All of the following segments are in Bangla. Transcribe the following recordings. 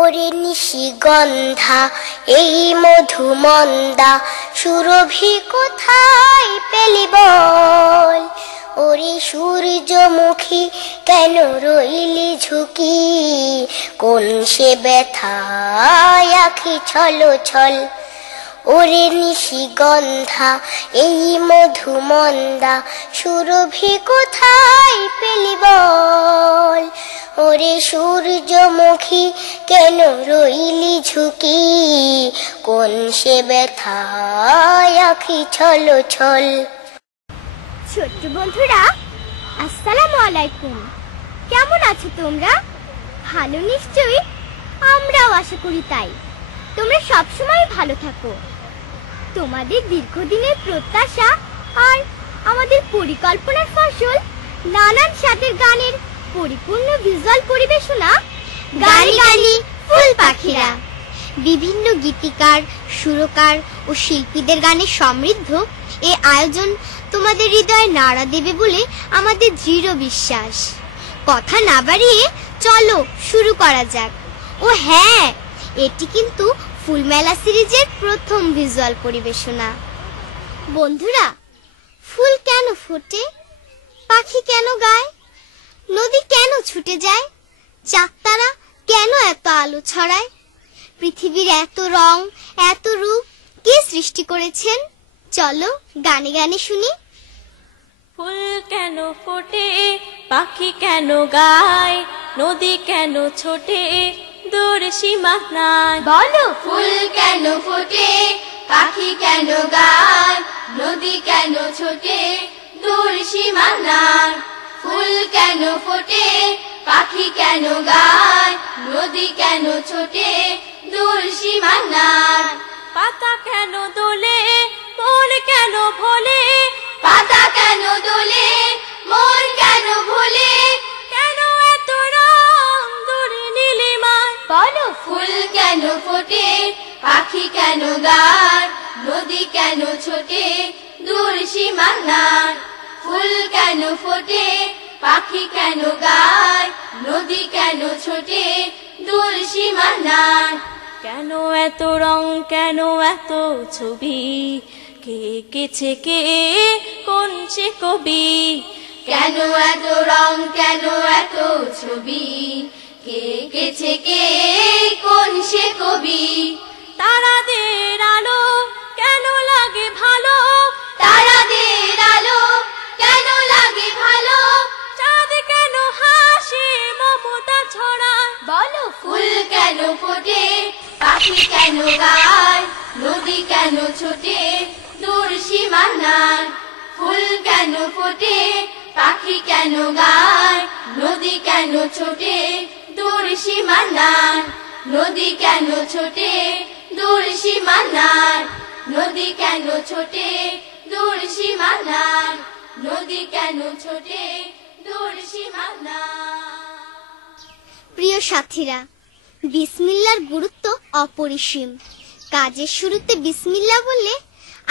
ওরে নিশিগন্ধা এই মধুমন্দা সুরভি কোথায় পেলি বল? ওরে সূর্যমুখী কেন রইলি ঝুঁকি? কোন সে ব্যথায় আখি ছল ছল? ওরে নিশিগন্ধা এই মধুমন্দা সুরভি কোথায় পেলি বল? ওরে সূর্যমুখী কেন রইলি ঝুঁকি? কোন সে ব্যথায় আখি ছল ছল? ছোট্ট বন্ধুরা, আসসালামু আলাইকুম। কেমন আছো তোমরা? ভালো নিশ্চয়ই, আমরাও আশা করি তাই। তোমরা সবসময় ভালো থাকো। তোমাদের দীর্ঘদিনের প্রত্যাশা আর আমাদের পরিকল্পনার ফসল নানান স্বাদের গানের পরিপূর্ণ ভিজুয়াল পরিবেশনা গানে গানে ফুল পাখিরা। বিভিন্ন গীতিকার, সুরকার ও শিল্পীদের গানে সমৃদ্ধ এই আয়োজন তোমাদের হৃদয়ে নাড়া দেবে বলে আমাদের দৃঢ় বিশ্বাস। কথা না বাড়িয়ে চলো শুরু করা যাক। ও হ্যাঁ, এটি কিন্তু ফুলমেলা সিরিজের প্রথম ভিজুয়াল পরিবেশনা। বন্ধুরা, ফুল কেন ফোটে? পাখি কেন গায়? নদী কেন ছুটে যায়? চাঁদতারা কেন এত আলো ছড়ায়? পৃথিবীর এত রং, এত রূপ কে সৃষ্টি করেছেন? চলো গানে গানে শুনি। ফুল কেন ফোটে, পাখি কেন গায়, নদী কেন ছোটে, দূর সীমা নাই। বলো, ফুল কেন ফোটে, পাখি কেন গায়, নদী কেন ছোটে, দূর সীমা নাই। ফুল কেন ফোটে, পাখি কেন গায়, নদী কেন ছোটে, দূর সীমা নাই। পাতা কেন দোলে, মন কেন ভোলে, পাতা কেন দোলে, মন কেন ভোলে, কেন এত রং দূর নীলিমায়। বলো, ফুল কেন ফোটে, পাখি কেন গায়, নদী কেন ছোটে, দূর সীমা নাই। ফুল কেন ফোটে, পাখি কেন গায়, নদী কেন ছোটে, দূর সীমা নাই। কেন এত রং, কেন এত ছবি, কে কেছে কে, কোন সে কবি? কেন এত রং, কেন এত ছবি, কে কেছে কে, কোন সে কবি? তারাদের আলো কেন লাগে ভালো, তারাদের আলো কেন লাগে ভালো, চাঁদ কেন হাসে মমতা ছড়ায়? বলো, ফুল কেন ফোটে, পাখি কেন গায়, নদী কেন ছোটে, দূর সীমা নাই। ফুল কেন ফোটে, পাখি কেন গায়, নদী কেন ছোটে, দূর সীমা নাই। নদী কেন ছোটে, দূর সীমা নাই। নদী কেন ছোটে, দূর সীমা নাই। নদী কেন ছোটে, দূর সীমা নাই। প্রিয় সাথীরা, বিসমিল্লাহর গুরুত্ব অপরিসীম। কাজের শুরুতে বিসমিল্লাহ বললে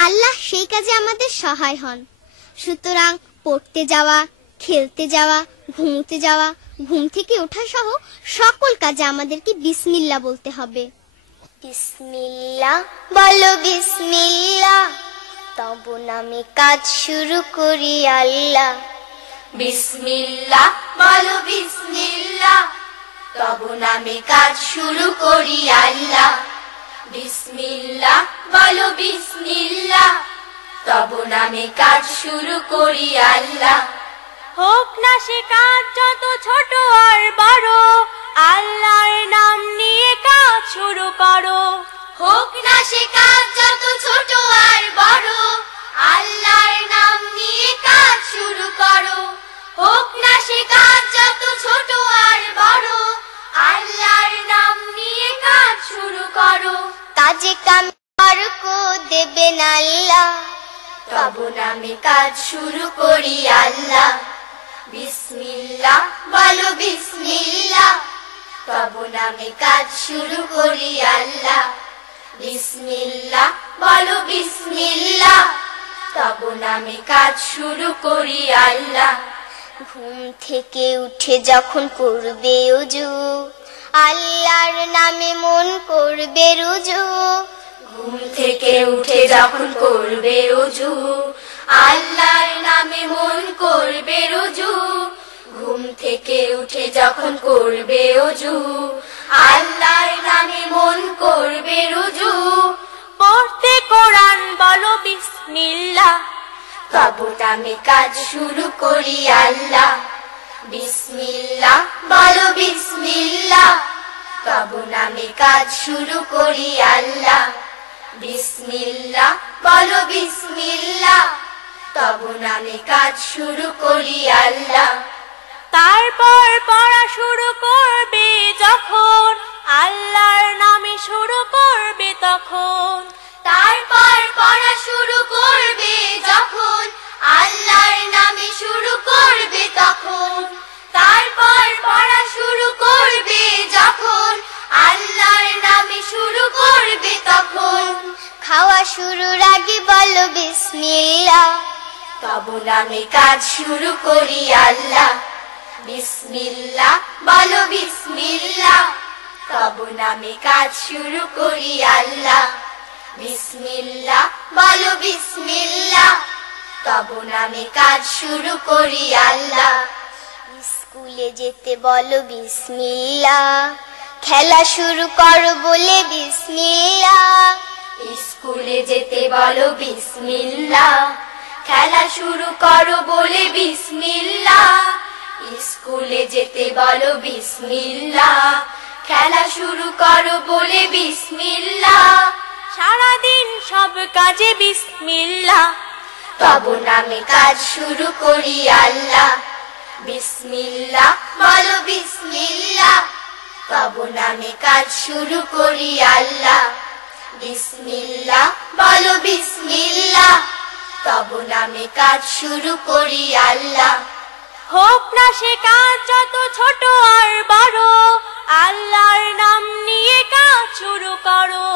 আল্লাহ সেই কাজে আমাদের সহায় হন। সুতরাং পড়তে যাওয়া, খেলতে যাওয়া, ঘুমোতে যাওয়া, ঘুম থেকে ওঠা সহ সকল কাজে আমাদেরকে বিসমিল্লাহ বলতে হবে। বিসমিল্লাহ বলো বিসমিল্লাহ, তব নামে কাজ শুরু করি আল্লাহ। বিসমিল্লাহ বলো বিসমিল্লাহ, তব নামে কাজ শুরু করি আল্লাহ। বিসমিল্লাহ বলো বিসমিল্লাহ, তব নামে কাজ শুরু করি আল্লাহ। হোক না সে কাজ যত ছোট আর বড়, আল্লাহর নাম নিয়ে কাজ শুরু করো। হোক না সে কাজ যত ছোট আর বড়, আল্লাহর নাম নিয়ে কাজ শুরু করো। হোক না সে কাজ যত ছোট আর বড়, আল্লাহর নাম নিয়ে কাজ শুরু করো। কাজে কামে বরকত দেবেন আল্লাহ, তব নামে কাজ শুরু করি আল্লাহ। বিসমিল্লাহ বলো বিসমিল্লাহ, তব নামে কাজ শুরু করি আল্লাহ। বিসমিল্লাহ বলো বিসমিল্লাহ, তব নামে কাজ শুরু করি আল্লাহ। ঘুম থেকে উঠে যখন করবে ওযু, আল্লাহর নামে মন করবে রুজু। ঘুম থেকে উঠে যখন করবে রুজু, আল্লাহর নামে মন করবে রুজু। ঘুম থেকে উঠে যখন করবে রুজু, আল্লাহর নামে মন করবে রুজু। পড়তে কোরআন বলো বিসমিল্লাহ, তবু নামে কাজ শুরু করি আল্লাহ। বিসমিল্লাহ বলো বিসমিল্লাহ, তবু নামে কাজ শুরু করি আল্লাহ। বিসমিল্লাহ বলো বিসমিল্লাহ, তবু নামে কাজ শুরু করি আল্লাহ। তারপর পড়া শুরু করবে যখন, আল্লাহর নামে শুরু করবে তখন। তারপর পড়া শুরু করবে যখন, আল্লাহর নামে শুরু করবে তখন। তারপর পড়া শুরু করবে যখন, আল্লাহর নামে শুরু করবে তখন। খাওয়া শুরুর আগে বলো বিসমিল্লাহ, তবু নামে কাজ শুরু করি আল্লাহ। বিসমিল্লাহ বলো বিসমিল্লাহ, তবু নামে কাজ শুরু করি আল্লাহ। বিসমিল্লাহ বলো বিসমিল্লাহ, তবু নামে কাজ শুরু করি আল্লাহ। স্কুলে যেতে বলো বিসমিল্লাহ, খেলা শুরু করো বলে বিসমিল্লাহ। স্কুলে যেতে বলো বিসমিল্লাহ, খেলা শুরু করো বলে বিসমিল্লাহ। স্কুলে যেতে বলো বিসমিল্লাহ, খেলা শুরু করো বলে বিসমিল্লাহ। সারাদিন সব কাজে বিসমিল্লাহ, তবু নামে কাজ শুরু করি আল্লাহ। বিসমিল্লাহ বলো বিসমিল্লাহ, তবু নামে কাজ শুরু করি আল্লাহ। বিসমিল্লাহ বলো বিসমিল্লাহ, তবু নামে কাজ শুরু করি আল্লাহ। হোক না সে কাজ যত ছোট আর বড়, আল্লাহর নাম নিয়ে কাজ শুরু করো।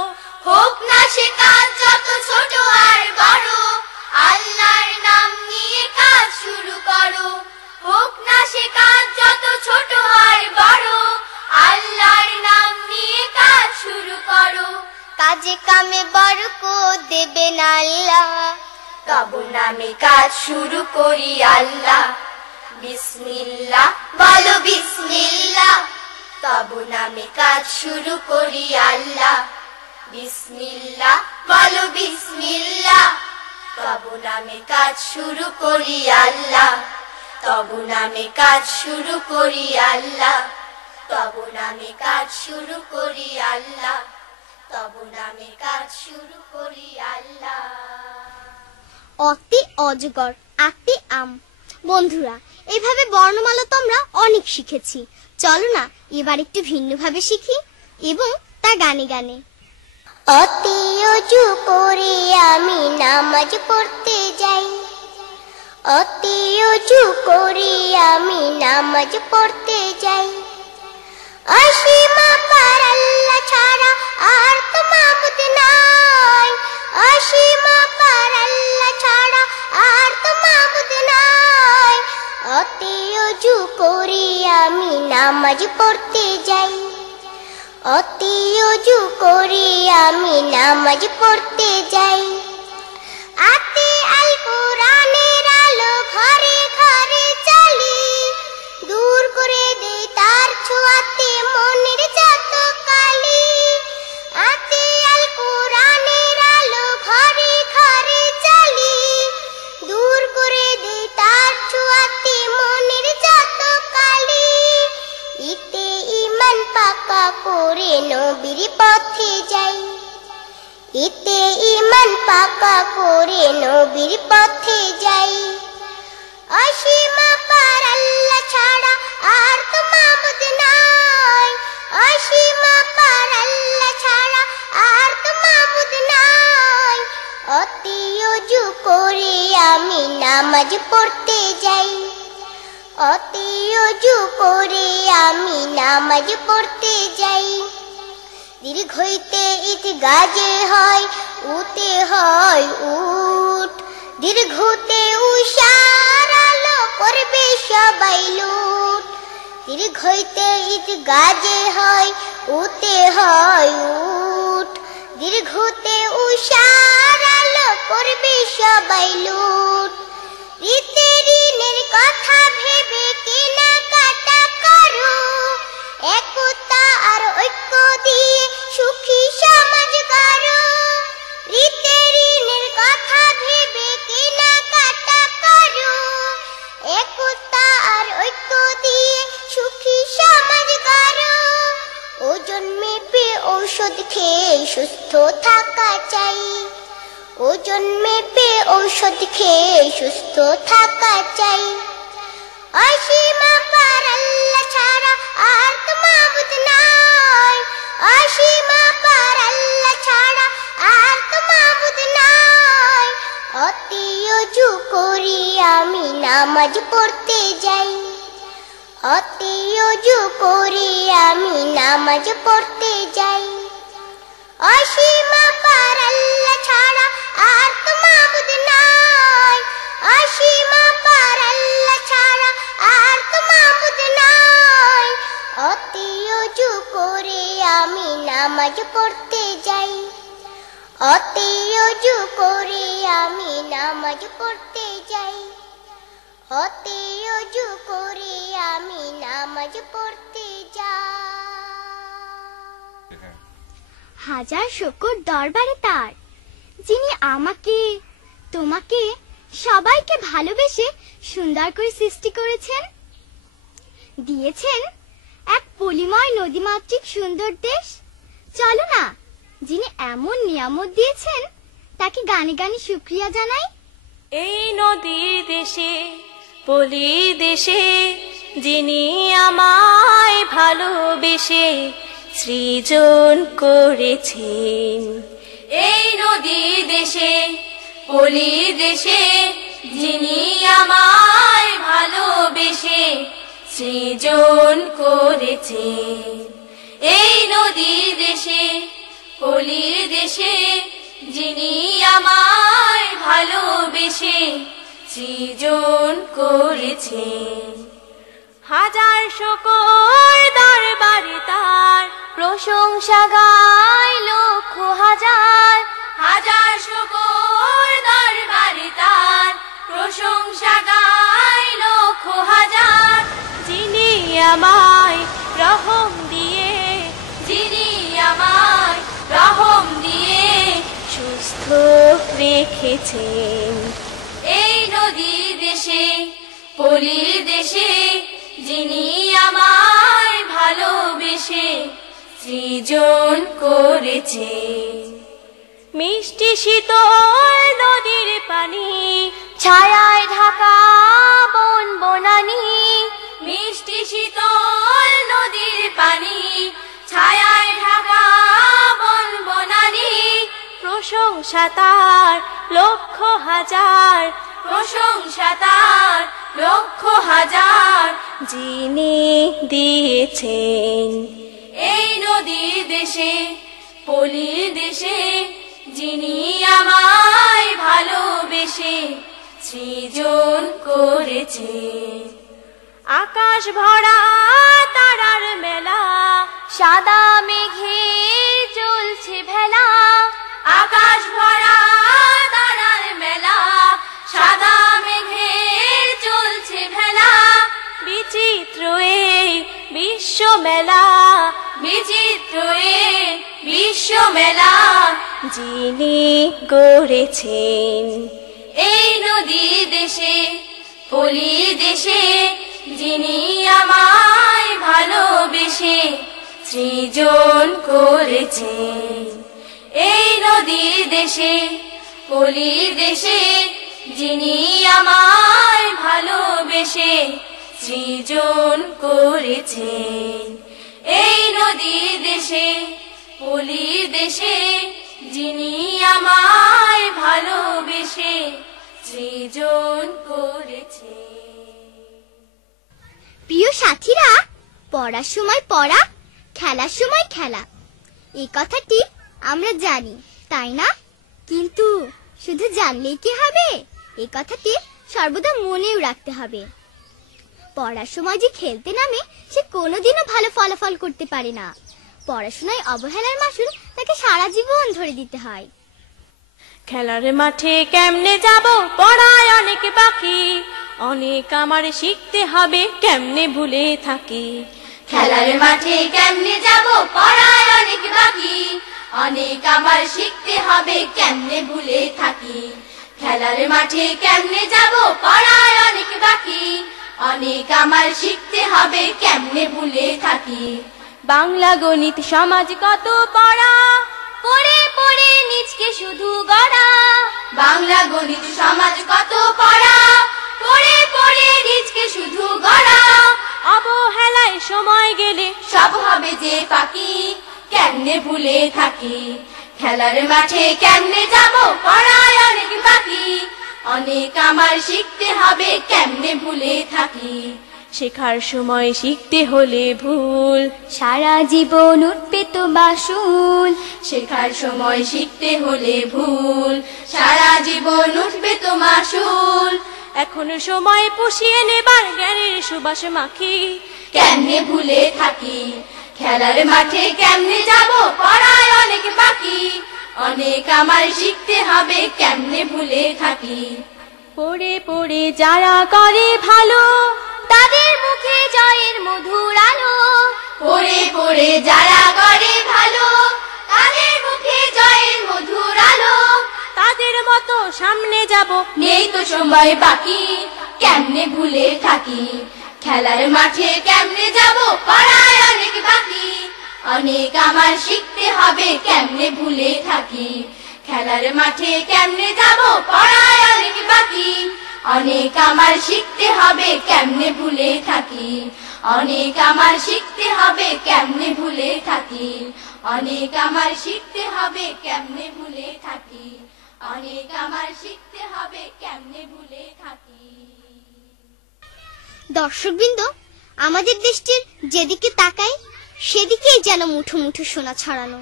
হোক না সে কাজ যত ছোট আর বড়, আল্লাহর নাম নিয়ে কাজ শুরু করো। হোক না সে কাজ যত ছোট আর বড়, আল্লাহর নাম নিয়ে কাজ শুরু করো। কাজে কামে বরকত দেবেন আল্লাহ, তবু নামে কাজ শুরু করি আল্লাহ। বিসমিল্লাহ বলো বিসমিল্লাহ, তবু নামে কাজ শুরু করি আল্লাহ। বিসমিল্লাহ বলো বিসমিল্লাহ, তবু নামে কাজ শুরু করি আল্লাহ। তবু নামে কাজ শুরু করি আল্লাহ। তবু নামে কাজ শুরু করি আল্লাহ। তবু নামে কাজ শুরু করি আল্লাহ। অতি অজগর আতি আম। বন্ধুরা, এইভাবে বর্ণমালা তো আমরা অনেক শিখেছি। চলো না এবার একটু ভিন্নভাবে শিখি এবং তা গানে গানে। অতি অজু করে আমি নামাজ পড়তে যাই, অতি অজু করে আমি নামাজ পড়তে যাই। অসীমা পার আল্লাহ ছাড়া আর তো মাবুদ নাই, অসীমা পার আল্লাহ ছাড়া আর তো মাবুদ নাই। অতি অজু করে আমি নামাজ পড়তে যাই, অতি অজু করে আমি নামাজ পড়তে যাই। আতে আল কোরআনের আলো ঘরে ঘরে চলি, দূর করে দে তার ছোঁয়াতে মনের যত কালি। আতে আল কোরআনের আলো ঘরে ঘরে চলি, দূর করে দে তার ছোঁয়াতে মনের যত কালি। ইতে ঈমান পাকা করে নবীর পথে যাই, ইতে ঈমান পাকা করে নবীর পথে যাই। অসীমা পার আল্লাহ ছাড়া আর তো মাবুদ নাই, অসীমা পার আল্লাহ ছাড়া আর তো মাবুদ নাই। অতি অজু করে আমি নামাজ পড়তে যাই, অতি অজু করে আমি নামাজ পড়তে যাই। দীর্ঘ হইতে ইতি গাজে হয়, উতে হয় উঠ, দীর্ঘতে উষার আলো করবে সবাই লুট। দীর্ঘ হইতে ঈদ গাজে হয় উতে হয় উঠ দীর্ঘতে উষার আলো করবে সবাই লুট রীতি ঋণের কথা ভেবে কেনাকাটা করো একতা আর ঐক্য দিয়ে সুখী সমাজ গড়ো রীতি ঋণের কথা ভেবে কেনাকাটা করো একতা আর ঐক্য দিয়ে সুখী সমাজ গড়ো ওজন মেপে ঔষধ খেয়ে সুস্থ থাকা চাই ওজন মেপে ঔষধ খেয়ে সুস্থ থাকা চাই অসীম পার আল্লাহ ছাড়া আর তো মাবুদ নাই অসীম পার আল্লাহ ছাড়া আর তো মাবুদ নাই অতি ওযু করি আমি নামাজ পড়তে যাই অতি ওযু করি আমি নামাজ পড়তে যাই অসীম পার আল্লাহ ছাড়া আর তো মাবুদ নাই অসীম পার আল্লাহ ছাড়া আর তো মাবুদ নাই অতি ওযু করে আমি নামাজ পড়তে যাই অতি ওযু করে আমি নামাজ পড়তে যাই অতি ওযু করে আমি নামাজ পড়তে যাই হাজার শুকর দরবারে তার যিনি আমাকে তোমাকে সবাইকে ভালোবেসে সুন্দর করে সৃষ্টি করেছেন দিয়েছেন এক পলিময় নদীমাতৃক সুন্দর দেশ চলো না যিনি এমন নিয়ামত দিয়েছেন তাকে গানে গানে শুকরিয়া জানাই এই নদীর দেশে পলি দেশে যিনি আমায় ভালোবেসে সৃজন করেছেন এই নদী দেশে পলি দেশে যিনি আমায় ভালোবেসে সৃজন করেছেন এই নদী দেশে পলি দেশে যিনি আমায় ভালোবেসে সৃজন করেছেন হাজার শুকর দরবারে তার প্রশংসা গায় লক্ষ হাজার হাজার শুকর দরবারে তার প্রশংসা গায় লক্ষ হাজার যিনি আমায় রহম দিয়ে যিনি আমায় রহম দিয়ে সুস্থ রেখেছেন এই নদী দেশে পলি দেশে যিনি আমায় ভালোবেসে সৃজন করেছেন মিষ্টি শীতল নদীর পানি ছায়ায় ঢাকা বন বনানি মিষ্টি শীতল নদীর পানি ছায়ায় ঢাকা বন বনানি প্রশংসা তার লক্ষ হাজার প্রশংসা তার লক্ষ হাজার যিনি দিয়েছেন এই নদী দেশে পলি দেশে যিনি আমায় ভালোবেসে সৃজন করেছেন আকাশ ভরা তারার মেলা সাদা মেঘে চলছে ভেলা আকাশ ভরা তারার মেলা সাদা মেঘে চলছে ভেলা বিচিত্র এই বিশ্ব মেলা বিচিত্র এই বিশ্ব মেলা যিনি গড়েছেন এই নদী দেশে পলি দেশে যিনি আমায় ভালোবেসে সৃজন করেছেন এই নদী দেশে পলি দেশে যিনি আমায় ভালোবেসে সৃজন করেছেন এই নদী দেশে পলি দেশে যিনি আমায় ভালোবেসে সৃজন করেছেন প্রিয় সাথীরা পড়ার সময় পড়া খেলার সময় খেলা এই কথাটি আমরা জানি তাই না কিন্তু শুধু জানলেই কি হবে এই কথাটি সর্বদা মনেও রাখতে হবে পড়ার সময় যে খেলতে নামে সে কোনোদিনও ভালো ফলাফল করতে পারে না। পড়াশোনায় অবহেলার মাসুল তাকে সারা জীবন ধরে দিতে হয়। খেলার মাঠে কেমনে যাব, পড়ায় অনেক বাকি, অনেক আমার শিখতে হবে, কেমনে ভুলে থাকি। খেলার মাঠে কেমনে যাব, পড়ায় অনেক বাকি, অনেক আমার শিখতে হবে, কেমনে ভুলে থাকি। খেলার মাঠে কেমনে যাব, পড়ায় অনেক বাকি, অনেক আমার শিখতে হবে, কেমনে ভুলে থাকি। বাংলা গণিত সমাজ কত পড়া, পড়ে পড়ে নিজকে শুধু গড়া। বাংলা গণিত সমাজ কত পড়া, পড়ে পড়ে নিজকে শুধু গড়া। অবহেলায় সময় গেলে সব হবে যে পাখি, কেমনে ভুলে থাকি। খেলার মাঠে কেমনে যাব, পড়ায় অনেক বাকি, অনেক আমার শিখতে হবে, কেমনে ভুলে থাকি। শেখার সময় শিখতে হলে ভুল, সারা জীবন উঠবে তো মাসুল। শেখার সময় শিখতে হলে ভুল, সারা জীবন উঠবে তো মাসুল। এখনো সময় পুষিয়ে নেবার জ্ঞানের সুবাস মাখি, কেমনে ভুলে থাকি। খেলার মাঠে কেমনে যাব, পড়ায় অনেক বাকি, অনেক আমার শিখতে হবে, কেমনে ভুলে থাকি। পড়ে পড়ে যারা করে ভালো, তাদের মুখে জয়ের মধুর আলো। পড়ে পড়ে যারা করে ভালো, তাদের মুখে জয়ের মধুর আলো। তাদের মতো সামনে যাব, নেই তো সময় বাকি, কেমনে ভুলে থাকি। খেলার মাঠে কেমনে যাব, পড়ায় অনেক বাকি, অনেক আমার শিখতে হবে, কেমনে ভুলে থাকি। খেলার মাঠে কেমনে যাব, পড়ায় অনেক বাকি, অনেক আমার শিখতে হবে, কেমনে ভুলে থাকি। অনেক আমার শিখতে হবে, কেমনে ভুলে থাকি। অনেক আমার শিখতে হবে, কেমনে ভুলে থাকি। অনেক আমার শিখতে হবে, কেমনে ভুলে থাকি। দর্শকবৃন্দ, আমাদের দেশটির যেদিকে তাকাই সেদিকেই যেন মুঠো মুঠো সোনা ছড়ানো।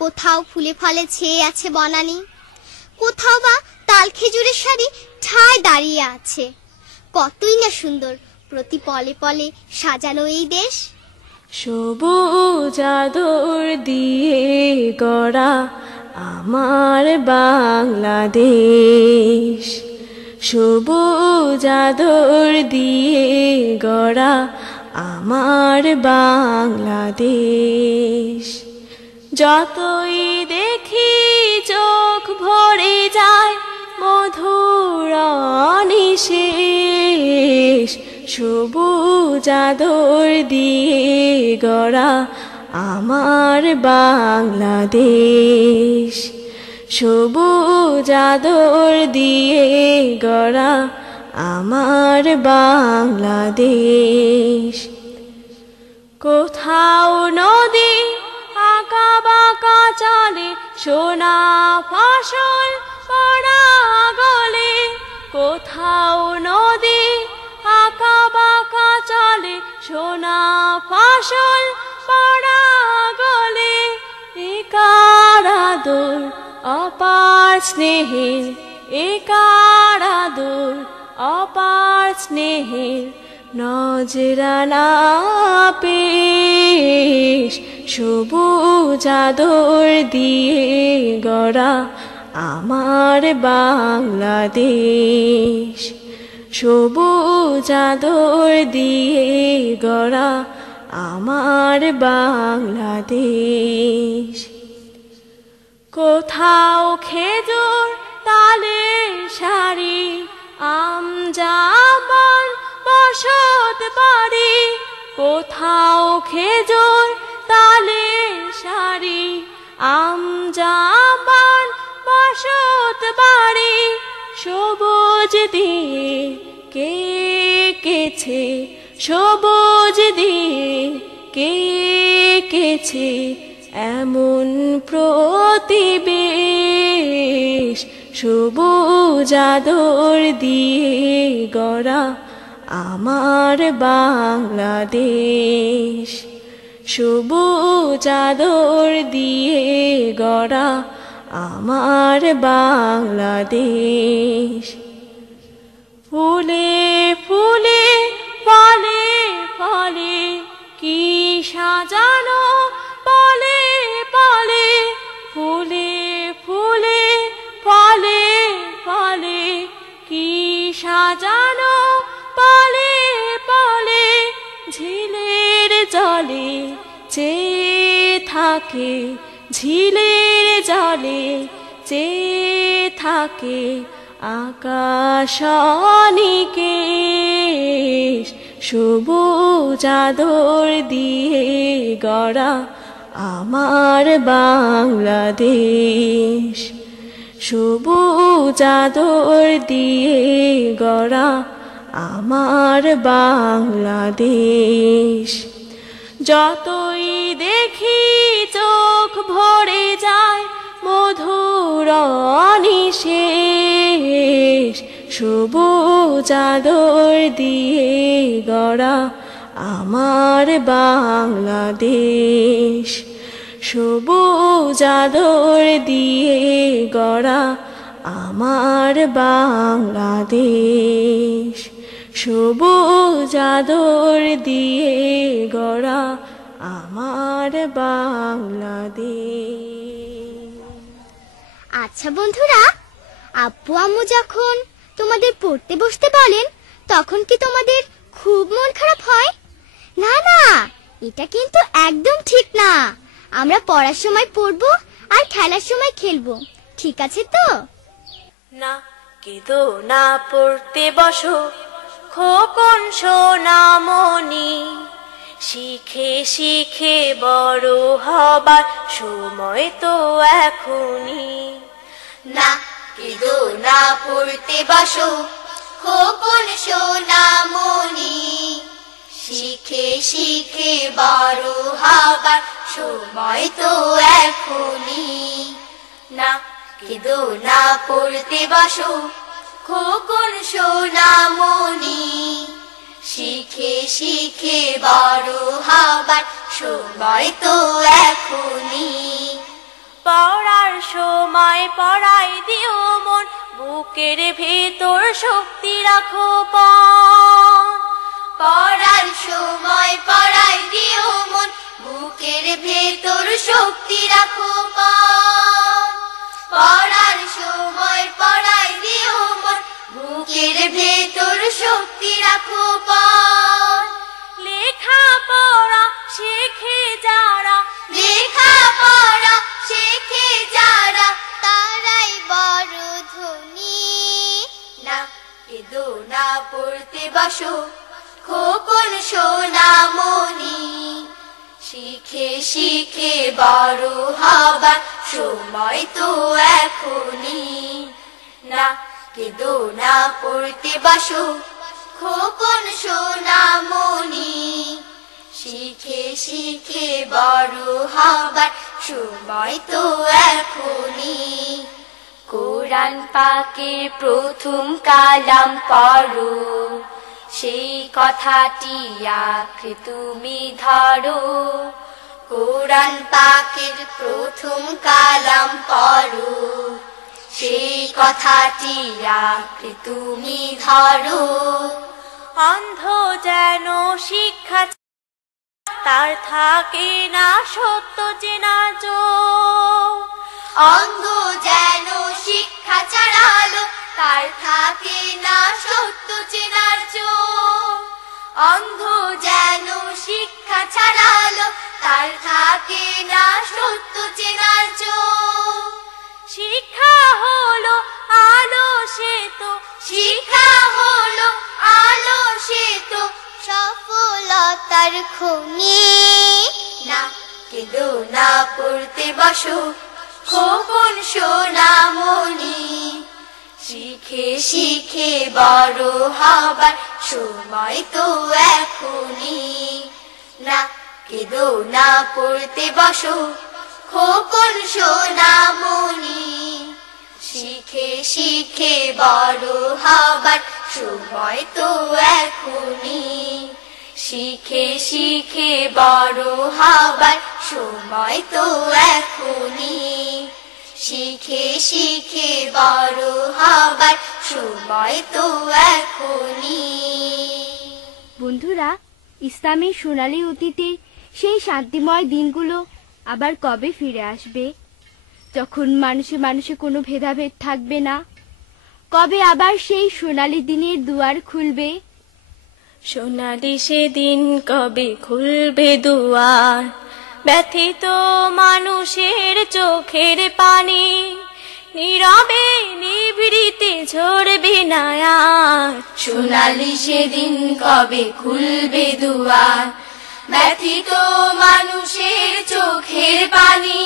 কোথাও ফুলে ফলে ছেয়ে আছে বনানী, কোথাও বা তাল খেজুরের সারি ঠায় দাঁড়িয়ে আছে। কতই না সুন্দর প্রতি পলে পলে সাজানো এই দেশ। সবুজ আদর দিয়ে গড়া আমার বাংলাদেশ, সবুজ আদর দিয়ে গড়া আমার বাংলাদেশ। যতই দেখি চোখ ভরে যায় মধুর নিশেষ, সবুজ আদর দিয়ে গড়া আমার বাংলাদেশ, সবুজ আদর দিয়ে গড়া আমার বাংলাদেশ। কোথাও নদী আঁকা বাঁকা চলে, সোনা ফসল পড়া গলে। কোথাও নদী আঁকা বাঁকা চলে, সোনা ফসল পড়া গলে। একার আদর অপার স্নেহের, একার আদর অপার স্নেহের নজরানা পেশ। সবুজ আদর দিয়ে গড়া আমার বাংলাদেশ, সবুজ আদর দিয়ে গড়া আমার বাংলাদেশ। কোথাও খেজুর তালের সারি, আম জামান বসত বাড়ি। কোথাও খেজুর তালের সারি, আম জামান বসত বাড়ি। সবুজ দিয়ে কে কেছে, সবুজ দিয়ে কে কেছে এমন প্রতিবেশ। সবুজ আদর দিয়ে গড়া আমার বাংলাদেশ, সবুজ আদর দিয়ে গড়া আমার বাংলাদেশ। ফুলে ফুলে ফলে ফলে কি সাজানো, পলে পলে ফুলে ফুলে ফলে ফলে কি সাজানো, পলে পলে ঝিলের জলে চেয়ে থাকে, ঝিলের জলে চেয়ে থাকে আকাশ নিকেশ, সবুজ আদর দিয়ে গড়া আমার বাংলাদেশ, সবুজ আদর দিয়ে গড়া আমার বাংলাদেশ। যতই দেখি চোখ ভরে যায় মধুর নিশেষ, সবুজ আদর দিয়ে গড়া আমার বাংলাদেশ, সবুজ আদর দিয়ে গড়া আমার বাংলাদেশ, সবুজ আদর দিয়ে গড়া আমার বাংলাদেশ। আচ্ছা বন্ধুরা, আব্বু আম্মু যখন তোমাদের পড়তে বসতে বলেন তখন কি তোমাদের খুব মন খারাপ হয়? না না, এটা কিন্তু একদম ঠিক না। আমরা পড়ার সময় পড়বো আর খেলার সময় খেলবো, ঠিক আছে তো? না কেঁদো না, পড়তে বসো খোকন সোনামণি, শিখে শিখে বড় হবার সময় তো এখনই। না কেঁদো না, পড়তে বসো খোকন সোনামণি, শিখে শিখে বড় হবার সময় তো এখনই। না কেঁদো না, পড়তে বসো খোকন সোনামণি, শিখে শিখে বড় হবার সময় তো এখনই। পড়ার সময় পড়াই দিও মন, বুকের ভেতর শক্তি রাখো পণ। পড়ার সময় পড়াই দিও মন, বুকের ভেতর শক্তি রাখো পণ। পড়ার সময় পড়াই দিও মন, বুকের ভেতর শক্তি রাখো পণ। লেখা পড়া শেখে যারা, লেখা পড়া শেখে যারা, তারাই বড় ধনী। না কেঁদো না, পড়তে বসো খোকন সোনামণি, শিখে শিখে বড় হবার সময় তো এখনই। না কেঁদো না, পড়তে বসো খোকন সোনামণি, শিখে শিখে বড় হবার সময় তো এখনই। কোরআন পাকের প্রথম কালাম পড়ো, সেই কথাটি আঁকড়ে তুমি ধরো। কোরআন পাকের প্রথম কালাম পড়ো, সেই কথাটি আঁকড়ে তুমি ধরো। অন্ধ যেন শিক্ষা তার থাকে না সত্য চেনার চোখ। অন্ধ যেন শিক্ষা ছাড়ালো, তার থাকে না সত্য চেনার চোখ। অন্ধ যেন শিক্ষা ছাড়ালো, তার থাকে না সত্য চেনার চোখ। শিক্ষা হলো আলো সেতু, শিক্ষা হলো আলো সেতু, সফলতার খনি। না কেঁদো না, পড়তে বসো খোকন সোনামণি, শিখে শিখে বড় হবার সময় তো এখনই। না কেঁদো না, পড়তে বসো খোকন সোনামণি, শিখে শিখে বড় হবার সময় তো এখনই। শিখে শিখে বড় হবার সময় তো এখনই। শিখে শিখে বড় হবার সময় তো এখনই। বন্ধুরা, ইসলামের সোনালী অতীতে সেই শান্তিময় দিনগুলো আবার কবে ফিরে আসবে, যখন মানুষে মানুষে কোনো ভেদাভেদ থাকবে না? কবে আবার সেই সোনালী দিনের দুয়ার খুলবে? সোনালি সেদিন কবে খুলবে দুয়ার, ব্যথিত মানুষের চোখের পানি নীরবে নিভৃতে ঝরবে না আর। সোনালি সেদিন কবে খুলবে দুয়ার, ব্যথিত মানুষের চোখের পানি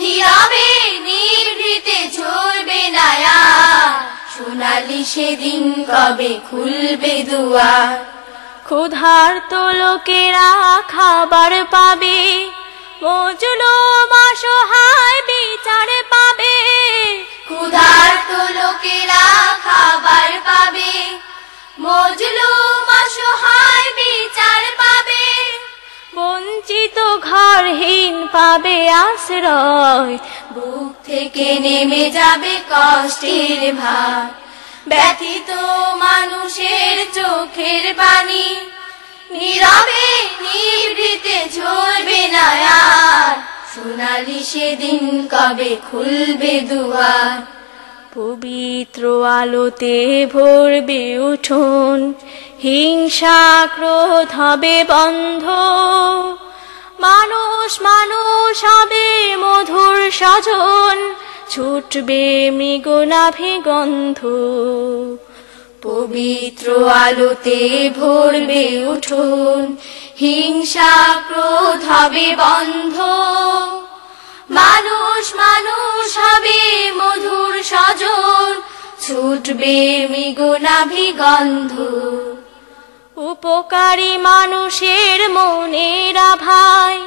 নীরবে নিভৃতে ঝরবে না আর। সোনালি সেদিন কবে খুলবে দুয়ার। ক্ষুধার্ত লোকেরা খাবার পাবে, মজলুম অসহায় বিচার পাবে। ক্ষুধার্ত লোকেরা খাবার পাবে, মজলুম অসহায় বিচার পাবে। বঞ্চিত ঘরহীন পাবে আশ্রয়, বুক থেকে নেমে যাবে কষ্টের ভার। ব্যথিত মানুষের চোখের পানি নীরবে নিভৃতে ঝরবে না আর। সোনালি সেদিন কবে খুলবে দুয়ার। পবিত্র আলোতে ভরবে উঠোন, হিংসা ক্রোধ হবে বন্ধ। মানুষ মানুষ হবে মধুর স্বজন, ছুটবে মৃগনাভি গন্ধ। পবিত্র আলোতে ভরবে উঠোন, হিংসা ক্রোধ হবে বন্ধ। মানুষ মানুষ হবে মধুর স্বজন, ছুটবে মৃগনাভি গন্ধ। উপকারী মানুষের মনের আভায়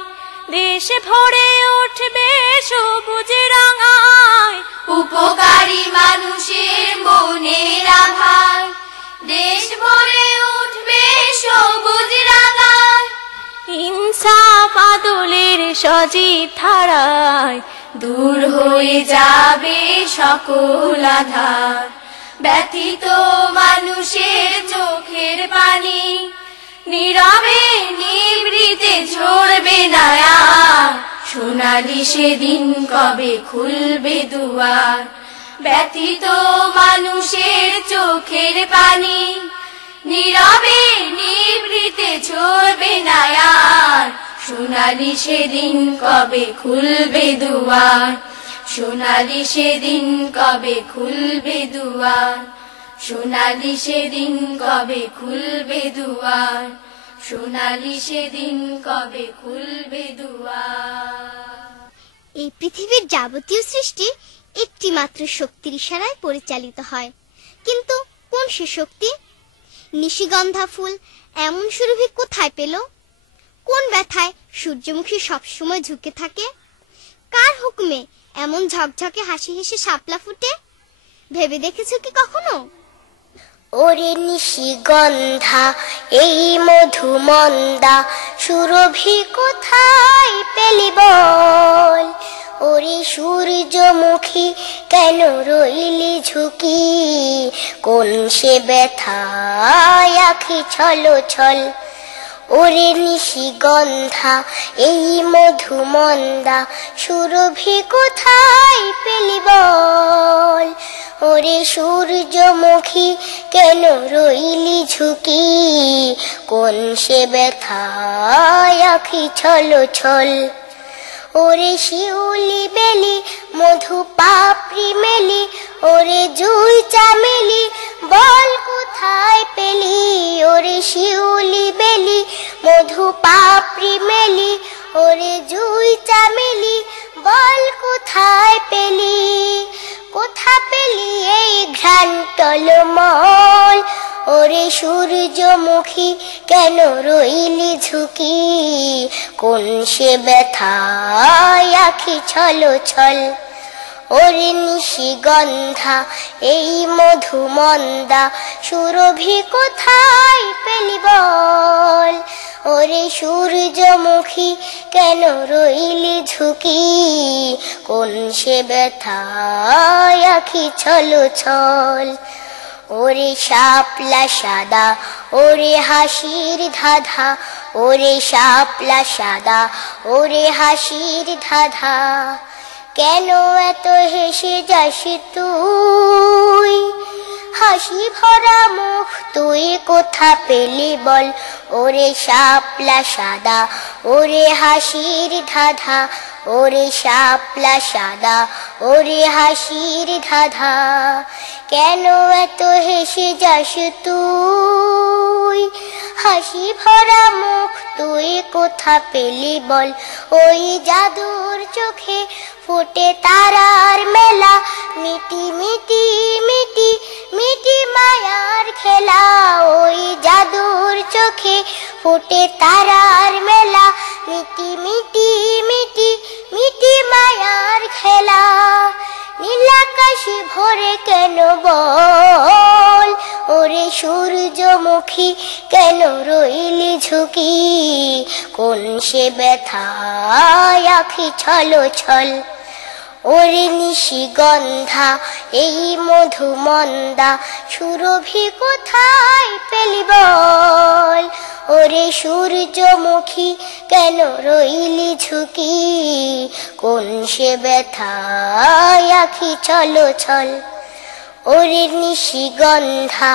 দেশ ভরে উঠবে সবুজ রাঙায়। উপকারী মানুষের মনের আভায় দেশ ভরে উঠবে সবুজ রাঙায়। ইনসাফ আদলের সজীব ধারায় দূর হয়ে যাবে সকল আধার। ব্যথিত মানুষের চোখের পানি নীরবে নিভৃতে ঝরবে না আর। সোনালি সেদিন কবে খুলবে দুয়ার। ব্যথিত মানুষের চোখের পানি নীরবে নিভৃতে ঝরবে না আর। সোনালি সেদিন কবে খুলবে দুয়ার। সোনালি সেদিন কবে খুলবে দুয়ার। সোনালি সেদিন কবে খুলবে দুয়ার। সোনালি সেদিন কবে খুলবে দুয়ার। এই পৃথিবীর যাবতীয় সৃষ্টি একটি মাত্র শক্তির ইশারায় পরিচালিত হয়, কিন্তু কোন সে শক্তি? নিশিগন্ধা ফুল এমন সুরভি কোথায় পেল? কোন ব্যথায় সূর্যমুখী সবসময় ঝুঁকে থাকে? কার হুকুমে এমন ঝকঝকে হাসি হেসে শাপলা ফুটে? ভেবে দেখেছো কি কখনো? ওরে নিশিগন্ধা এই মধুমন্দা সুরভি কোথায় পেলি বল? ওরে সূর্যমুখী কেন রইলি ঝুঁকি? কোন সে ব্যথায় আখি ছলো ছল? ওরে নিশিগন্ধা এই মধুমন্দা সুরভি কোথায় পেলি বল? ওরে সূর্যমুখী কেন রইলি ঝুঁকি? কোন সে ব্যথায় আখি ছলো ছল? ওরে শিউলি বেলি মধু পাপড়ি মেলি, ওরে জুই চামেলি বল কোথায় পেলি? ওরে শিউলি বেলি মধু পাপড়ি মেলি, ওরে জুই চামেলি বল কোথায় পেলি? কোথা পেলি এই ঘ্রাণ টলমল? ওরে সূর্যমুখী কেন রইলি ঝুঁকি? কোন সে ব্যথায় আখি ছলো ছল? ওরে নিশিগন্ধা এই মধুমন্দা সুরভি কোথায় পেলি বল? ওরে সূর্যমুখী কেন রইলি ঝুঁকি? কোন সে ব্যথায় আখি ছলো ছল? ওরে শাপলা সাদা ওরে হাসির ধাঁধা, ওরে শাপলা সাদা ওরে হাসির ধাঁধা, কেন এত হেসে যাস তুই, হাসি ভরা মুখ তুই কোথা পেলি বল, ওরে শাপলা সাদা ওরে হাসির ধাঁধা, ওরে শাপলা সাদা ওরে হাসির ধাঁধা, কেন এত হেসে যাস তুই, হাসি ভরা মুখ তুই কোথা পেলি বল, ওই জাদুর চোখে ফোটে তারার মেলা, মিটি মিটি মিটি মিটি মায়ার খেলা, ওই জাদুর চোখে ফোটে তারার মেলা, মিটি মিটি মিটি মিটি মায়ার খেলা, নীলাকাশে ভরে কেন বল, ওরে সূর্যমুখী কেন রইলি ঝুঁকি, কোন সে ব্যথায় আখি ছলো ছল, ওরে নিশিগন্ধা এই মধুমন্দা, সুরভি কোথায় পেলি বল, ওরে সূর্যমুখী কেন রইলি ঝুঁকি, কোন সে ব্যথায় আখি ছলো ছল, ওরে নিশিগন্ধা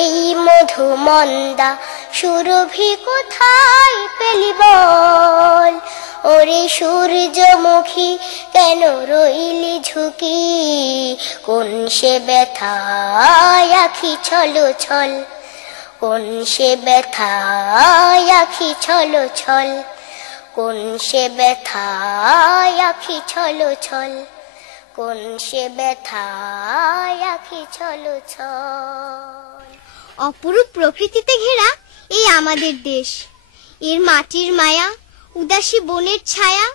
এই মধুমন্দা, সুরভি কোথায় পেলি বল, ওরে সূর্যমুখী কেন রইলি ঝুঁকি, কোন সে ব্যথায় আখি ছলো ছল, কোন সে ব্যথায় আখি ছলো ছল, কোন সে ব্যথায় আখি ছলো ছল, কোন সে ব্যথায় আখি ছলো ছল। অপরূপ প্রকৃতিতে ঘেরা এই আমাদের দেশ, এর মাটির মায়া উদাসী বনের ছায়া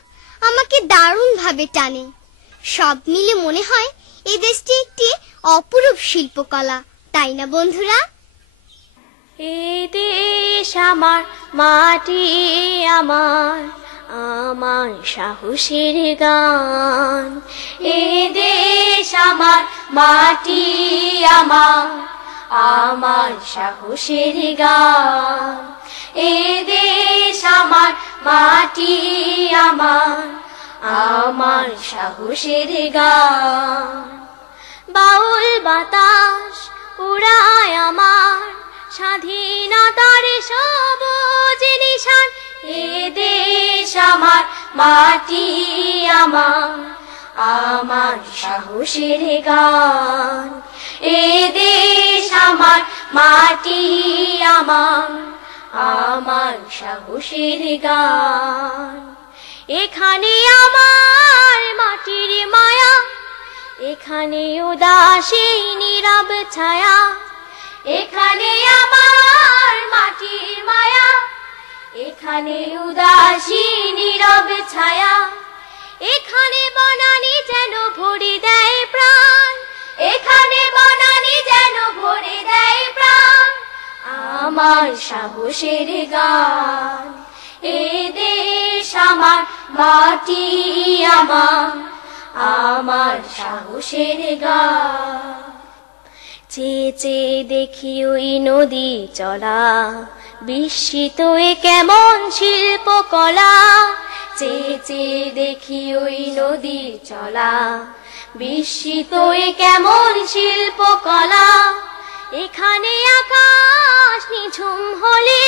আমাকে দারুণ ভাবে টানে, সব মিলে মনে হয় এই দেশটি একটি অপরূপ শিল্পকলা, তাই না বন্ধুরা? এই দেশ আমার, মাটি আমার, আমার সাহসের গান, এই দেশ আমার, মাটি আমার, আমার সাহসের গান, এই দেশ আমার, মাটি আমার, আমার সাহসের গান, বাউল বাতাস উড়ায় আমার স্বাধীনতার সবুজ নিশান, এ দেশ আমার, মাটি আমার, আমার সাহসের গান, এ দেশ আমার, মাটি আমার, আমার সাহসের গান, এখানে আমার মাটির মায়া, এখানে উদাসী নীরব ছায়া, এখানে আমার মাটির মায়া, এখানে উদাসী নীরব ছায়া, এখানে বনানী যেন ভরে দেয় প্রাণ, এখানে বনানী যেন ভরে দেয় প্রাণ, আমার সাহসের গান, এ দেশ আমার, মাটি আমার, আমার সাহসের গান, চেয়ে চেয়ে দেখি ওই নদী চলা, বিস্মিত এ কেমন শিল্পকলা, চেয়ে চেয়ে দেখি ওই নদী চলা, বিস্মিত এ কেমন শিল্পকলা, এখানে আকাশ নিঝুম হলে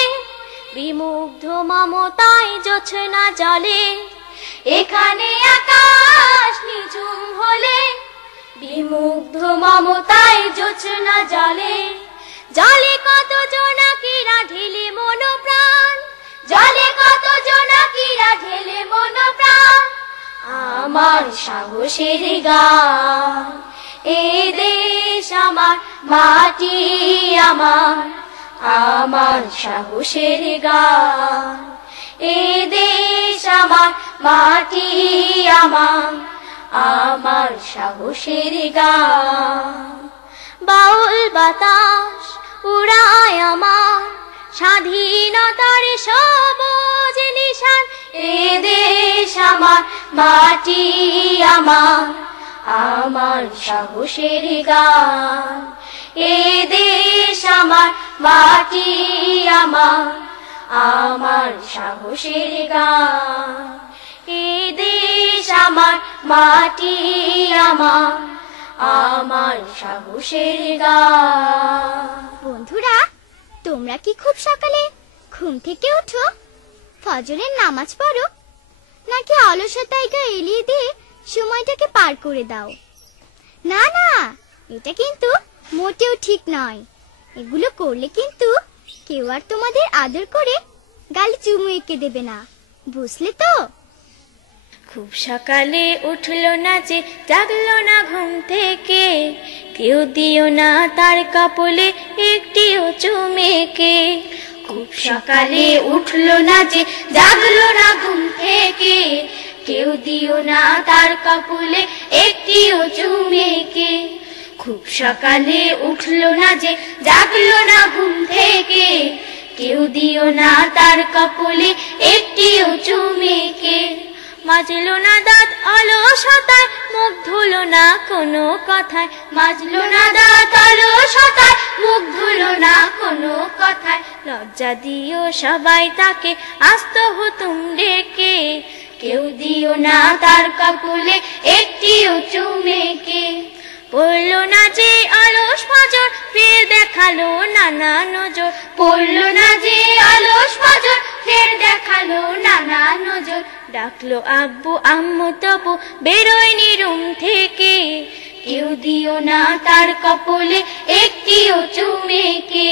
বিমুগ্ধ মমতায় জোছনা জলে, এখানে আকাশ নিঝুম হলে বিমুগ্ধ মমতায় জোছনা জলে, জলে কত জোনাকিরা ঢেলে মন প্রাণ, জলে কত জোনাকিরা ঢেলে মন প্রাণ, আমার সাহসের গান, এ দেশ আমার, মাটি আমার, আমার সাহসের গান, এ দেশ আমার, মাটি আমার, আমার সাহসের গান, বাউল বাতাস উড়ায় আমার স্বাধীনতার সবুজ নিশান, এ দেশ আমার, মাটি আমার, আমার সাহসের গান, এ দেশ আমার, মাটি আমার, আমার সাহসের গান। এ দেশ আমার, মাটি আমার, আমার সাহসের গান। বন্ধুরা, তোমরা কি খুব সকালে ঘুম থেকে ওঠো, ফজরের নামাজ পড়ো, নাকি অলসতায় গা এলিয়ে দিয়ে সময়টাকে পার করে দাও? না না, এটা কিন্তু মোটেও ঠিক নয়। এগুলো করলে কিন্তু কেউ আর তোমাদের আদর করে গালে চুমু এঁকে দেবে না, বুঝলে তো? খুব সকালে উঠলো না যে, জাগলো না ঘুম থেকে, কেউ দিও না তার কপলে একটিও চুমেকে। খুব সকালে উঠলো না যে, জাগলো না ঘুম থেকে, কেউ দিও না তার কপলে একটিও চুমেকে। খুব সকালে উঠলো না যে, জাগলো না ঘুম থেকে, কেউ দিও না তার কপলে একটিও চুমেকে। মাজলো না দাঁত অলসতায়, মুখ ধুলো না কোনো কথায়, মাজলো না দাঁত অলসতায়, মুখ ধুলো না কোনো কথায়। লজ্জা দিও সবাই তাকে, আস্ত হুতুম ডেকে, কেউ দিও না তার কপলে একটিও চুমেকে। পড়লো না যে অলস ফজর, ফের দেখালো নানা নজর, পড়লো না যে অলস ফজর, ফের দেখালো নানা নজর। ডাকলো আব্বু আম্মু তবু বেরোয়নি রুম থেকে, কেউ দিও না তার কপলে একটিও চুমেকে।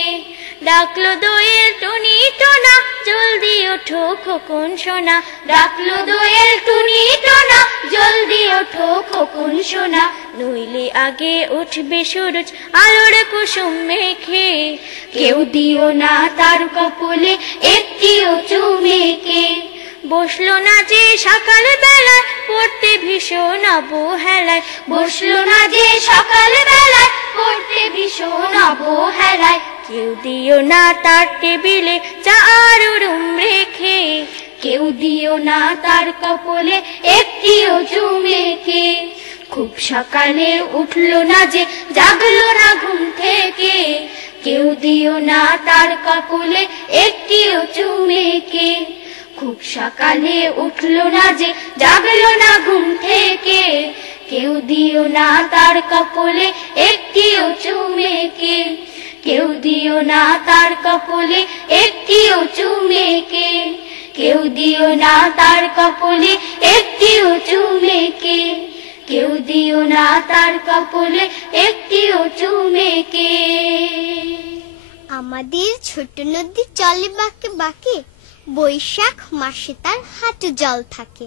ডাকলো দোয়েল টুনি টোনা, জলদি ওঠো খোকন সোনা, ডাকলো দোয়েল টুনি টোনা, জলদি ওঠো খোকন সোনা। নইলে আগে উঠবে সূরজ আলোর কুসুম মেখে, কেউ দিও না তার কপলে একটিও চুমেকে। বসলো না যে সকাল বেলায়, পড়তে ভীষণ অবহেলায়, বসলো না যে সকাল বেলায়, পড়তে ভীষণ অবহেলায়। কেউ দিও না তার টেবিলে চা আর রুম রেখে, কেউ দিও না তার কপলে একটিও চুমেকে। খুব সকালে উঠলো না যে, জাগলো না ঘুম থেকে, কেউ দিও না তার কপলে একটিও চুমেকে। খুব সকালে উঠলো না যে, জাগলো না ঘুম থেকে, কেউ দিও না তার কপলে একটিও চুমেকে। কেউ দিও না তার কপলে একটিও চুমেকে। কেউ দিও না তার কপলে একটিও চুমেকে। কেউ দিও না তার কপলে একটিও চুমেকে। আমাদের ছোট নদী চলে বাঁকে বাঁকে, বৈশাখ মাসে তার হাঁটু জল থাকে।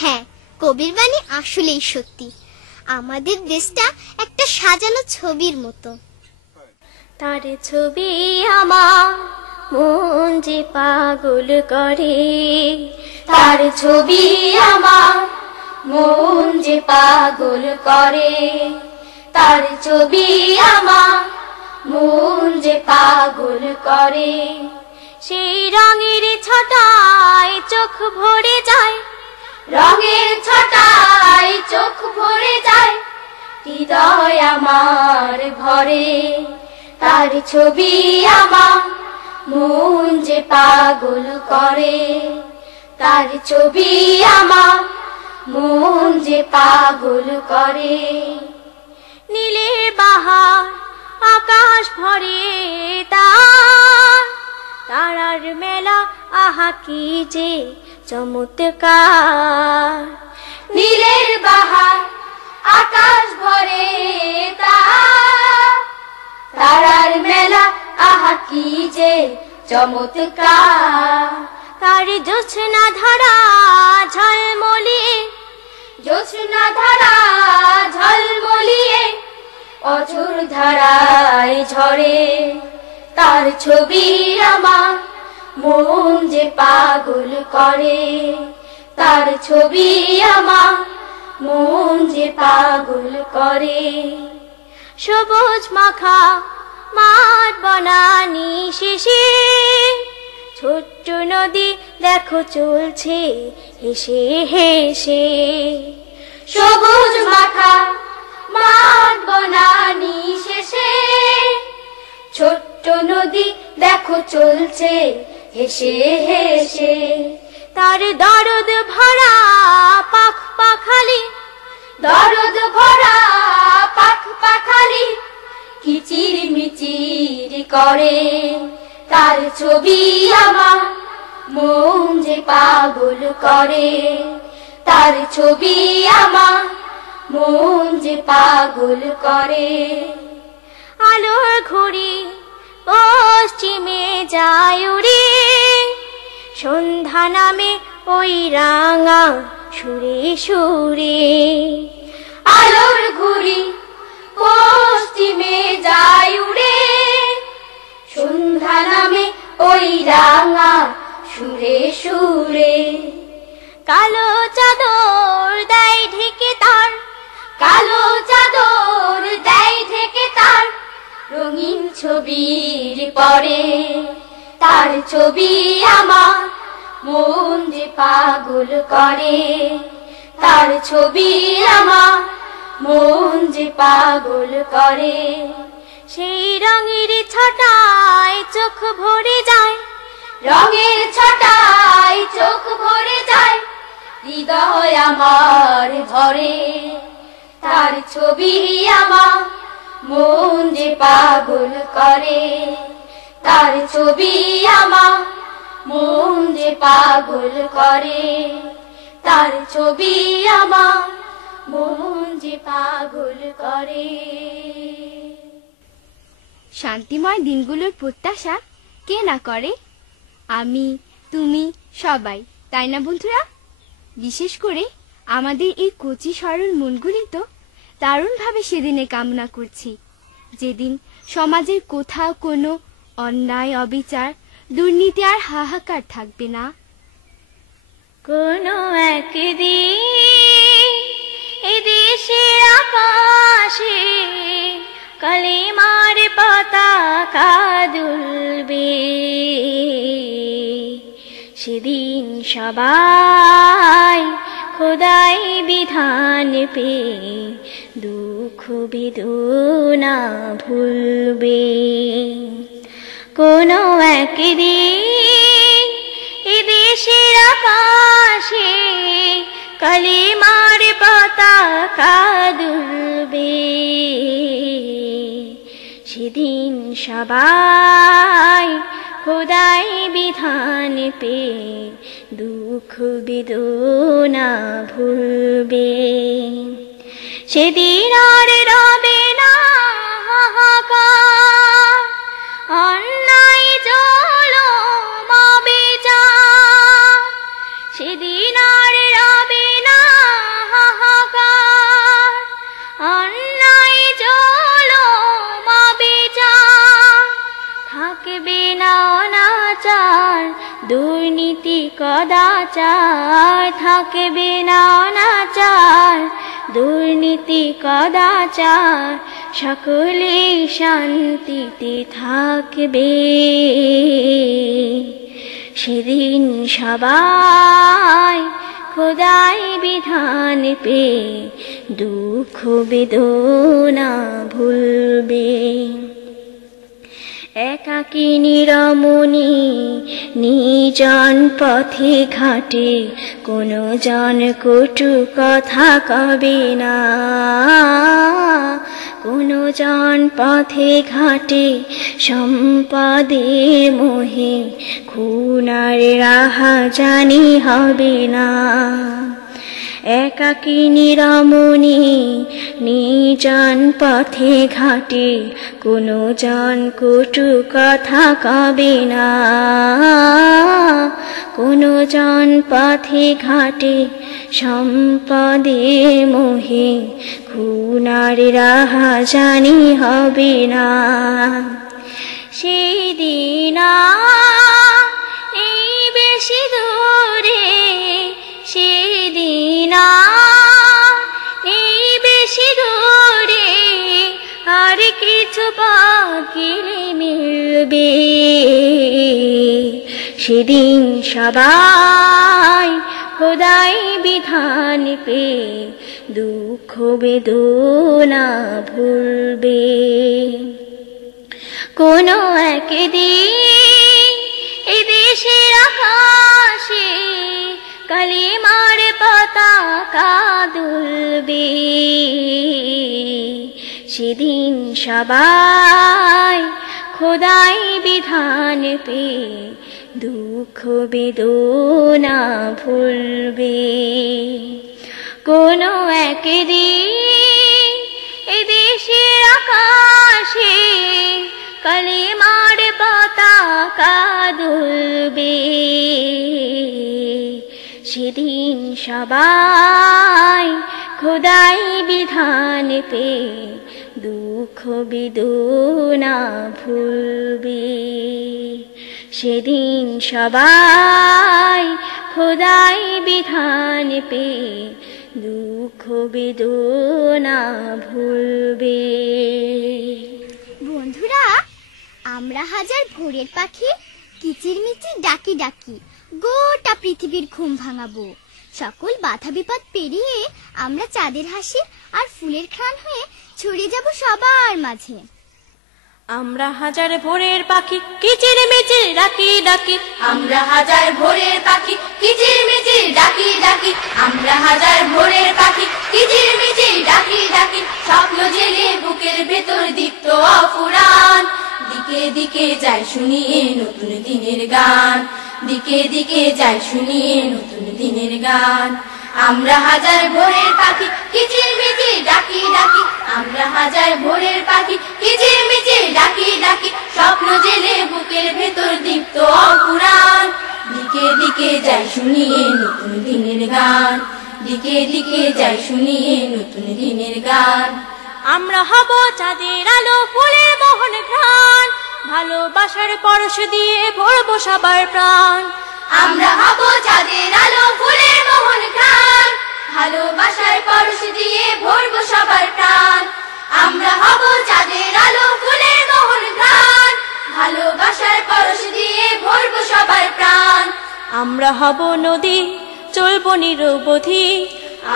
হ্যাঁ, কবির বাণী আসলেই সত্যি। আমাদের দেশটা একটা সাজানো ছবির মতো। তার ছবি আমার মন যে পাগল করে, তার ছবি আমার মন যে পাগল করে। তার ছবি আমার মন যে পাগল করে। সেই রঙের ছটায় চোখ ভরে যায়, রঙের ছটায় চোখ ভরে যায়, হৃদয় আমার ভরে। তার ছবি আমার মন যে পাগল করে। তার ছবি আমার মন যে পাগল করে। নীলের বাহার আকাশ ভরে তার, তারার মেলা আহা কি যে চমৎকার। নীলের বাহার আকাশ ভরে তার, তারার মেলা আহা কি যে চমৎকার। তার জোছনা ধারা ঝলমলিয়ে, জোছনা ধারা ঝলমলিয়ে, অঝোর ধারায় ঝরে। তার ছবি আমার মন যে পাগল করে। তার ছবি আমার মন যে পাগল করে। সবুজ মাখা মাঠ বনানি শেষে, ছোট্ট নদী দেখো চলছে হেসে হেসে। সবুজ মাখা মাঠ বনানি শেষে ছোট্ট নদী দেখো চলছে হেসে হেসে। তার দরদ ভরা পাখ পাখালি, দরদ ভরা পাখ পাখালি কিচির মিচির করে। তার ছবি আমার মন যে পাগল করে। তার ছবি আমার মন যে পাগল করে। আলোর ঘুড়ি পশ্চিমে যায় উড়ে, সন্ধ্যা নামে ওই রাঙা সুরে সুরে। আলোর ঘুড়ি পশ্চিমে যায় উড়ে, সন্ধ্যা নামে ওই রাঙা সুরে সুরে। কালো চাদর দেয় ঢেকে তার, কালো চাদর দেয় ঢেকে তার রঙিন ছবির পরে। তার ছবি আমার মন যে পাগল করে। তার ছবি আমার মন যে পাগল করে। সেই রঙের ছটায় চোখ ভরে যায়, রঙের ছটায় চোখ ভরে যায়, হৃদয় আমার ভরে। তার ছবি আমার মন যে পাগল করে। তার ছবি আমার মন যে পাগল করে। তার ছবি আমার মন যে পাগল করে। শান্তিময় দিনগুলোর প্রত্যাশা কে না করে? আমি, তুমি, সবাই, তাই না বন্ধুরা? বিশেষ করে আমাদের এই কচি সরল মনগুলি তো দারুণভাবে সেদিনে কামনা করছি, যেদিন সমাজের কোথাও কোনো অন্যায়, অবিচার, দুর্নীতি আর হাহাকার থাকবে না। কোনো একদিন এদেশের আকাশে কালেমার পতাকা দুলবে, সেদিন সবাই খোদাই বিধান পে দুঃখ বেদনা ভুলবে। কোনো একদিন এদেশের আকাশে কালেমার পতাকা দুলবে, সেদিন সবাই খোদাই বিধান পে দুঃখ বেদনা ভুলবে। সেদিন আর রবে না হাহাকার, অন্যায় জুলুম অবিচার। সেদিন আর রবে না হাহাকার, অন্যায় জুলুম অবিচার। থাকবে না অনাচার, দুর্নীতি কদাচার। থাকবে না অনাচার, দুর্নীতি কদাচার। সকলে শান্তিতে থাকবে, সেদিন সবাই খোদাই বিধান পে দুঃখ বেদনা ভুলবে। একাকিনী রমণী নিজন পথে ঘাটে, কোনো জন কটু কথা কবে না। কোনো জন পথে ঘাটে সম্পদে মোহে, খুনার রাহাজানি হবে না। একাকিনী রমণী নিজন পথে ঘাটে, কোনো জন কটু কথা কবে না। কোনো জন পথে ঘাটে সম্পদে মোহে, খুনার রাহাজানি হবে না। সেই দিন এই বেশি দূরে, সেদিন এই বেশি দূরে, আর কিছু বাকি মিলবে। সেদিন সবাই খোদাই বিধান পে দুঃখ বেদনা ভুলবে। কোনো একদিন এ দেশের আকাশে কালিমার পতাকা দুলবে। সেদিন সবাই খোদাই বিধান পে দুঃখ বেদনা ভুলবে। কোনো একদিন এ দেশের আকাশে কালিমার পতাকা দুলবে। সেদিন সবাই খোদাই বিধান পে দুঃখ বেদনা ভুলবে। সেদিন সবাই খোদাই বিধান পে দুঃখ বেদনা ভুলবে। বন্ধুরা, আমরা হাজার ভোরের পাখি কিচিরমিচির ডাকি ডাকি গোটা পৃথিবীর ঘুম ভাঙাবো। সকল বাধা বিপদ পেরিয়ে আমরা চাঁদের হাসি আর ফুলের ঘ্রাণ হয়ে ছড়িয়ে যাব সবার মাঝে। আমরা হাজার ভোরের পাখি কিচিরমিচির ডাকি ডাকি, আমরা হাজার ভোরের পাখি কিচিরমিচির ডাকি ডাকি, আমরা হাজার ভোরের পাখি কিচিরমিচির ডাকি ডাকি, স্বপ্ন জেলে বুকের ভেতর দীপ্ত অফুরান, দিকে দিকে যাই শুনিয়ে নতুন দিনের গান, দিকে দিকে যাই শুনিয়ে নতুন দিনের গান। আমরা হাজার ভোরের পাখি কিচিরমিচির ডাকি ডাকি, আমরা হাজার ভোরের পাখি কিচিরমিচির ডাকি ডাকি, স্বপ্ন জেলে বুকের ভেতর দীপ্ত অফুরান, দিকে দিকে যাই শুনিয়ে নতুন দিনের গান, দিকে দিকে যাই শুনিয়ে নতুন দিনের গান। আমরা হব চাঁদের আলো ফুলের মোহন ঘ্রাণ, ভালোবাসার পরশ দিয়ে ভরবো সবার প্রাণ। আমরা হব চাঁদের আলো ফুলের মোহন ঘ্রাণ, ভালোবাসার পরশ দিয়ে ভরবো সবার প্রাণ। আমরা হব চাঁদের আলো ফুলের মোহন ঘ্রাণ, ভালোবাসার পরশ দিয়ে ভরবো সবার প্রাণ। আমরা হব নদী চলবো নিরবধি,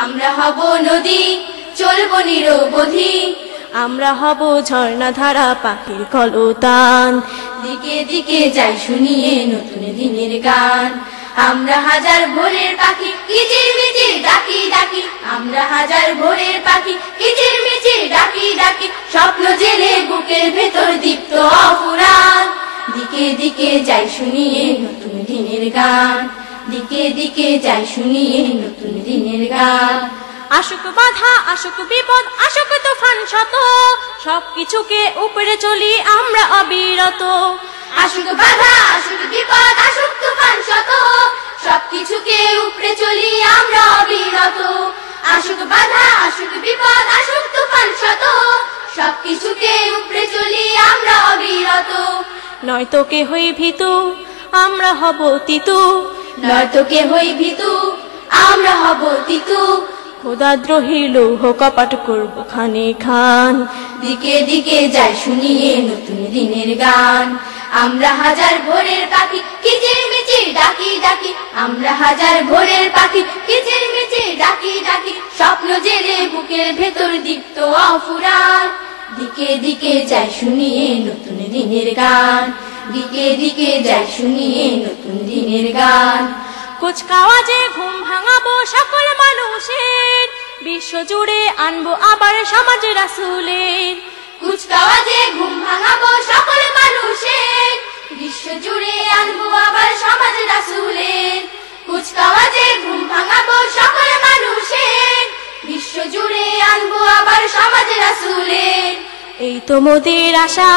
আমরা হব নদী চলবো নিরবধি, আমরা হব ঝর্ণা ধারা পাখির কলতান, দিকে দিকে যাই শুনিয়ে নতুন দিনের গান। আমরা হাজার ভোরের পাখি কিচিরমিচির ডাকি ডাকি, আমরা হাজার ভোরের পাখি কিচিরমিচির ডাকি ডাকি, স্বপ্ন জেলে বুকের ভেতর দীপ্ত অফুরান, দিকে দিকে যাই শুনিয়ে নতুন দিনের গান, দিকে দিকে যাই শুনিয়ে নতুন দিনের গান। আসুক বাধা আসুক বিপদ আসুক তুফান শত, সবকিছুকে উপরে চলি আমরা অবিরত। আসুক বাধা আসুক বিপদ আসুক তুফান শত, সবকিছুকে উপরে চলি আমরা অবিরত। আসুক বাধা আসুক বিপদ আসুক তুফান শত, সবকিছুকে উপরে চলি আমরা অবিরত। নয়তো কে হই ভীতু আমরা হব তিতু, নয়তো কে হই ভীতু আমরা হব তিতু, খোদাদ্রোহী লৌহ কপাট করবো খানে খান, দিকে দিকে যাই শুনিয়ে নতুন দিনের গান। আমরা হাজার ভোরের পাখি কিচিরমিচির ডাকি ডাকি, আমরা হাজার ভোরের পাখি কিচিরমিচির ডাকি ডাকি, স্বপ্ন জেলে বুকের ভেতর দীপ্ত অফুরান, দিকে দিকে যাই শুনিয়ে নতুন দিনের গান, দিকে দিকে যাই শুনিয়ে নতুন দিনের গান। কুচকাওয়াজে ঘুম ভাঙাবো সকল মানুষের, বিশ্ব জুড়ে আনবো আবার সমাজ রাসূলের। কুচকাওয়াজে ঘুম ভাঙাবো সকল মানুষের, বিশ্ব জুড়ে আনবো আবার সমাজ রাসূলের। কুচকাওয়াজে ঘুম ভাঙাবো সকল মানুষের, বিশ্ব জুড়ে আনবো আবার সমাজ রাসূলের। এই তো মোদের আশা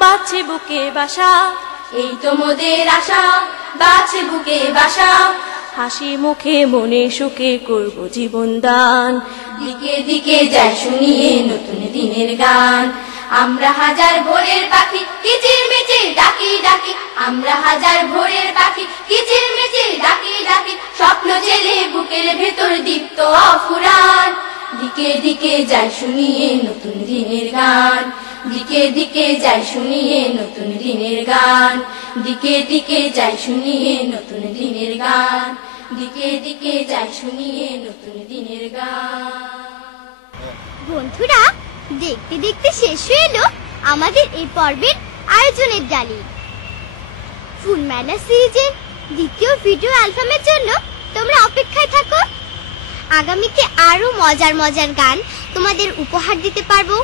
বাঁচছে বুকে বাসা, এই তো মোদের আশা বাছে বুকে বাসা, হাসি মুখে মনে সুখে করব জীবন দান, দিকে দিকে যাই শুনিয়ে নতুন দিনের গান। আমরা হাজার ভোরের পাখি কিচিরমিচির ডাকি ডাকি, আমরা হাজার ভোরের পাখি কিচিরমিচির ডাকি ডাকি, স্বপ্ন জেলে বুকের ভেতর দীপ্ত অফুরান, দিকে দিকে যাই শুনিয়ে নতুন দিনের গান, দিকে দিকে যাই শুনিয়ে নতুন দিনের গান, দিকে দিকে যাই শুনিয়ে নতুন দিনের গান। দিকে দিকে যাই শুনিয়ে নতুন দিনের গান। বন্ধুরা, দেখতে দেখতে শেষ হয়ে এলো আমাদের এই পর্বের আয়োজনের ডালি। ফুল মেলা সিরিজের দ্বিতীয় ভিডিও অ্যালবামের জন্য তোমরা অপেক্ষায় থাকো। আগামীতে আরো মজার মজার গান তোমাদের উপহার দিতে পারবো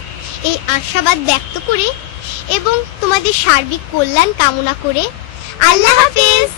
এই আশাবাদ ব্যক্ত করে এবং তোমাদের সার্বিক কল্যাণ কামনা করে আল্লাহ হাফেজ।